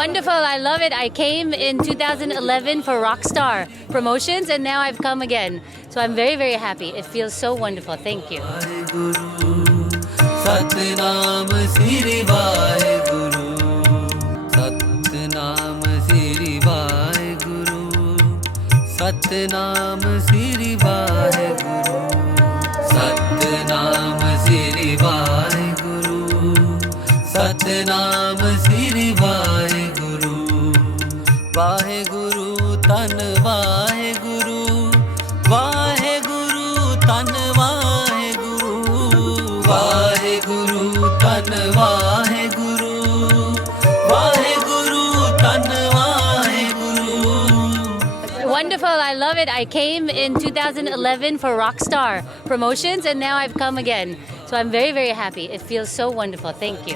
Wonderful. I love it. I came in 2011 for Rockstar Promotions and now I've come again. So I'm very, very happy. It feels so wonderful. Thank you. Satnam Shri वाहे ਵਾਹਿਗੁਰੂ ਤਨ ਵਾਹਿਗੁਰੂ ਵਾਹਿਗੁਰੂ ਤਨ ਵਾਹਿਗੁਰੂ ਵਾਹਿਗੁਰੂ ਤਨ ਵਾਹਿਗੁਰੂ ਵਾਹਿਗੁਰੂ ਤਨ Waheguru Wonderful. I love it. I came in 2011 for Rockstar promotions and now I've come again. So I'm very, very happy. It feels so wonderful. Thank you.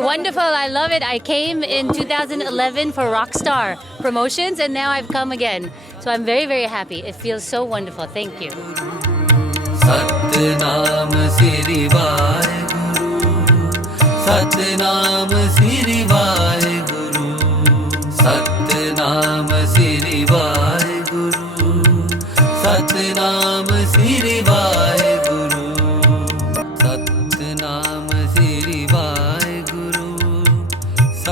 Wonderful, I love it. I came in 2011 for Rockstar Promotions and now I've come again. So I'm very, very happy. It feels so wonderful. Thank you.